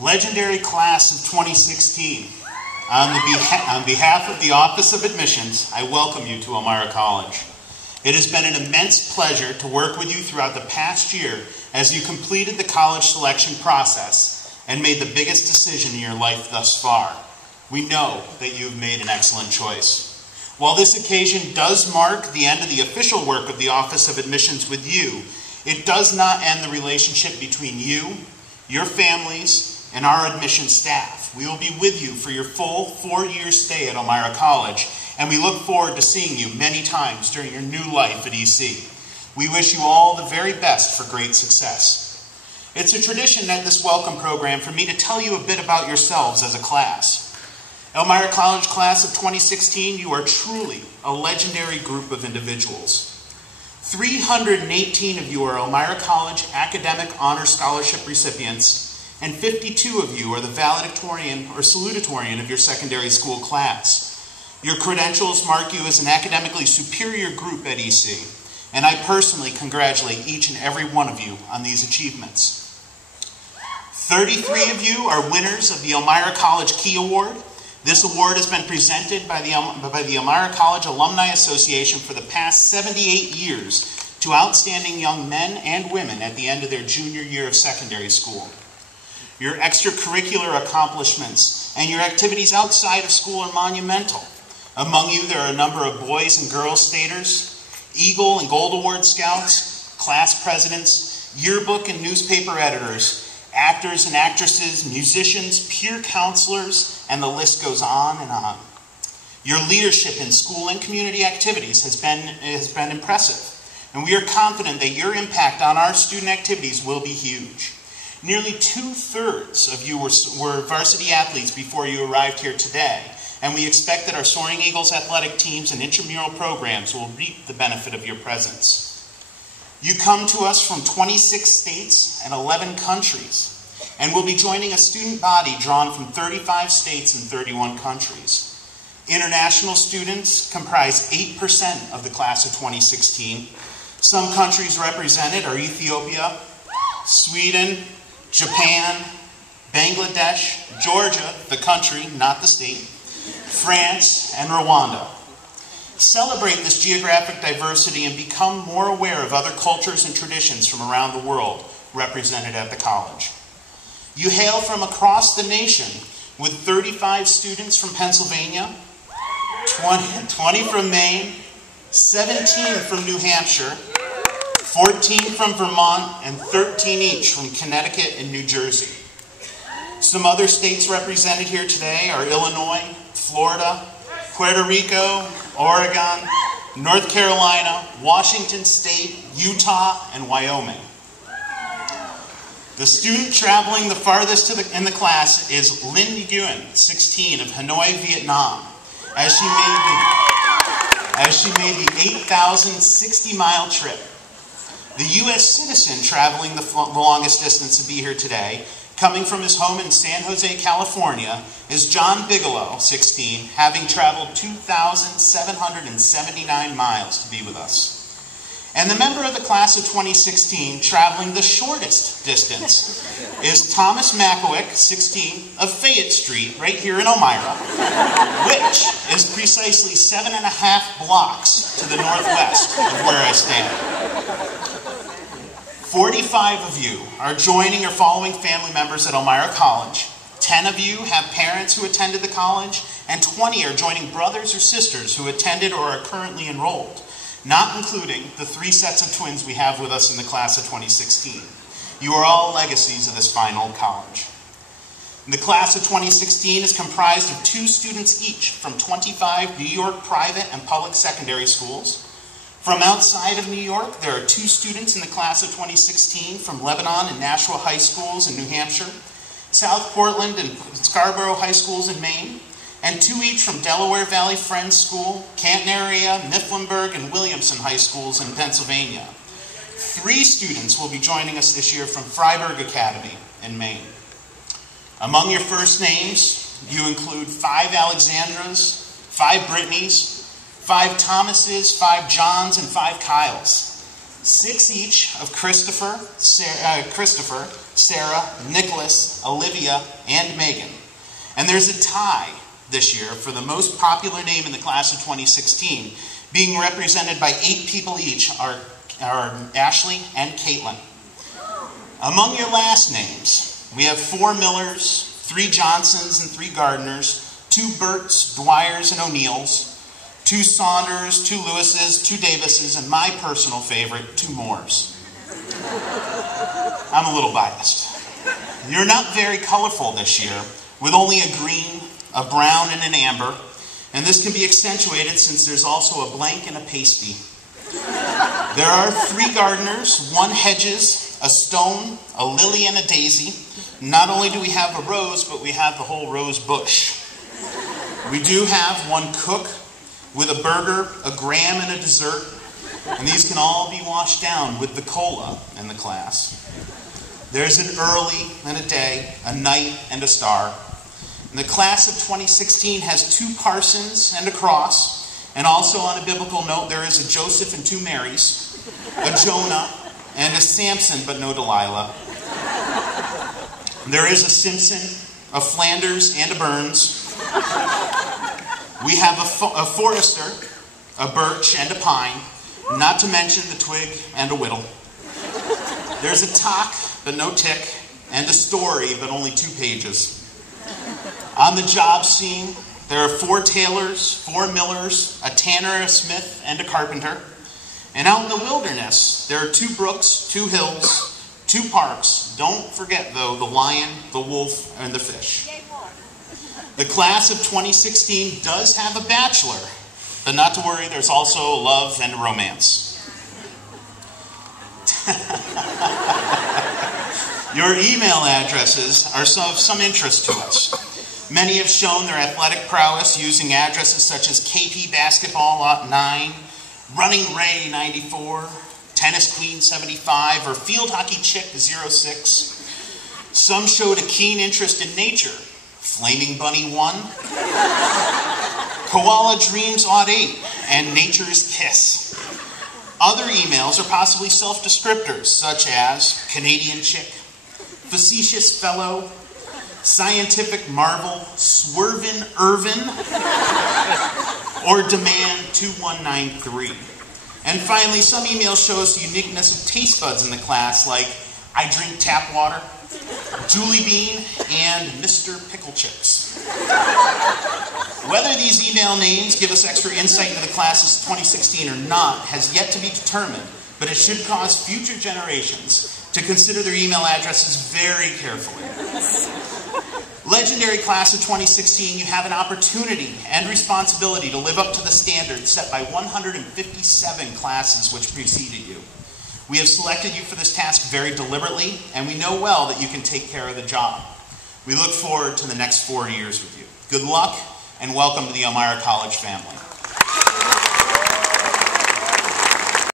Legendary class of 2016, on behalf of the Office of Admissions, I welcome you to Elmira College. It has been an immense pleasure to work with you throughout the past year as you completed the college selection process and made the biggest decision in your life thus far. We know that you have made an excellent choice. While this occasion does mark the end of the official work of the Office of Admissions with you, it does not end the relationship between you, your families, and our admissions staff. We will be with you for your full 4-year stay at Elmira College, and we look forward to seeing you many times during your new life at EC. We wish you all the very best for great success. It's a tradition at this welcome program for me to tell you a bit about yourselves as a class. Elmira College class of 2016, you are truly a legendary group of individuals. 318 of you are Elmira College Academic Honor Scholarship recipients, and 52 of you are the valedictorian or salutatorian of your secondary school class. Your credentials mark you as an academically superior group at EC, and I personally congratulate each and every one of you on these achievements. 33 of you are winners of the Elmira College Key Award. This award has been presented by the Elmira College Alumni Association for the past 78 years to outstanding young men and women at the end of their junior year of secondary school. Your extracurricular accomplishments and your activities outside of school are monumental. Among you, there are a number of boys and girls staters, Eagle and Gold Award scouts, class presidents, yearbook and newspaper editors, actors and actresses, musicians, peer counselors, and the list goes on and on. Your leadership in school and community activities has been impressive, and we are confident that your impact on our student activities will be huge. Nearly 2/3 of you were varsity athletes before you arrived here today, and we expect that our Soaring Eagles athletic teams and intramural programs will reap the benefit of your presence. You come to us from 26 states and 11 countries, and will be joining a student body drawn from 35 states and 31 countries. International students comprise 8% of the class of 2016. Some countries represented are Ethiopia, Sweden, Japan, Bangladesh, Georgia, the country, not the state, France, and Rwanda. Celebrate this geographic diversity and become more aware of other cultures and traditions from around the world represented at the college. You hail from across the nation with 35 students from Pennsylvania, 20 from Maine, 17 from New Hampshire, 14 from Vermont, and 13 each from Connecticut and New Jersey. Some other states represented here today are Illinois, Florida, Puerto Rico, Oregon, North Carolina, Washington State, Utah, and Wyoming. The student traveling the farthest in the class is Lynn Nguyen, 16, of Hanoi, Vietnam, as she made the 8,060-mile trip. The U.S. citizen traveling the longest distance to be here today, coming from his home in San Jose, California, is John Bigelow, 16, having traveled 2,779 miles to be with us. And the member of the class of 2016 traveling the shortest distance is Thomas Makowick, 16, of Fayette Street, right here in Elmira, which is precisely 7.5 blocks to the northwest of where I stand. 45 of you are joining or following family members at Elmira College. 10 of you have parents who attended the college, and 20 are joining brothers or sisters who attended or are currently enrolled, not including the 3 sets of twins we have with us in the class of 2016. You are all legacies of this fine old college. The class of 2016 is comprised of 2 students each from 25 New York private and public secondary schools. From outside of New York, there are 2 students in the class of 2016 from Lebanon and Nashua High Schools in New Hampshire, South Portland and Scarborough High Schools in Maine, and 2 each from Delaware Valley Friends School, Canton Area, Mifflinburg, and Williamson High Schools in Pennsylvania. 3 students will be joining us this year from Freiburg Academy in Maine. Among your first names, you include 5 Alexandras, 5 Brittnys, 5 Thomases, 5 Johns, and 5 Kyles. 6 each of Christopher, Sarah, Nicholas, Olivia, and Megan. And there's a tie this year for the most popular name in the class of 2016, being represented by 8 people each, are Ashley and Caitlin. Among your last names, we have 4 Millers, 3 Johnsons and 3 Gardners, 2 Berts, Dwyers, and O'Neills, 2 Saunders, 2 Lewises, 2 Davises, and my personal favorite, 2 Moores. I'm a little biased. You're not very colorful this year, with only a green, a brown, and an amber, and this can be accentuated since there's also a blank and a pasty. There are 3 Gardeners, 1 Hedges, a Stone, a Lily, and a Daisy. Not only do we have a rose, but we have the whole rose bush. We do have 1 Cook with a burger, a Graham, and a dessert, and these can all be washed down with the cola in the class. There's an early and a day, a night, and a star. And the class of 2016 has 2 Parsons and a cross, and also on a biblical note, there is a Joseph and 2 Marys, a Jonah, and a Samson, but no Delilah. There is a Simpson, a Flanders, and a Burns. We have a Forester, a Birch, and a Pine, not to mention the Twig and a Whittle. There's a Tock, but no Tick, and a Story, but only 2 pages. On the job scene, there are 4 Tailors, 4 Millers, a Tanner, a Smith, and a Carpenter. And out in the wilderness, there are 2 brooks, 2 hills, 2 parks. Don't forget, though, the lion, the wolf, and the fish. The class of 2016 does have a bachelor, but not to worry, there's also love and romance. Your email addresses are of some interest to us. Many have shown their athletic prowess using addresses such as KP Basketball 9, Running Ray 94, Tennis Queen 75, or Field Hockey Chick 06. Some showed a keen interest in nature, Flaming Bunny 1, Koala Dreams 8, and Nature's Kiss. Other emails are possibly self-descriptors, such as Canadian Chick, Facetious Fellow, Scientific Marvel, Swervin' Irvin, or Demand 2193. And finally, some emails show us the uniqueness of taste buds in the class, like I Drink Tap Water, Julie Bean, and Mr. Pickle Chips. Whether these email names give us extra insight into the class of 2016 or not has yet to be determined, but it should cause future generations to consider their email addresses very carefully. Legendary class of 2016, you have an opportunity and responsibility to live up to the standards set by 157 classes which preceded you. We have selected you for this task very deliberately, and we know well that you can take care of the job. We look forward to the next 4 years with you. Good luck, and welcome to the Elmira College family.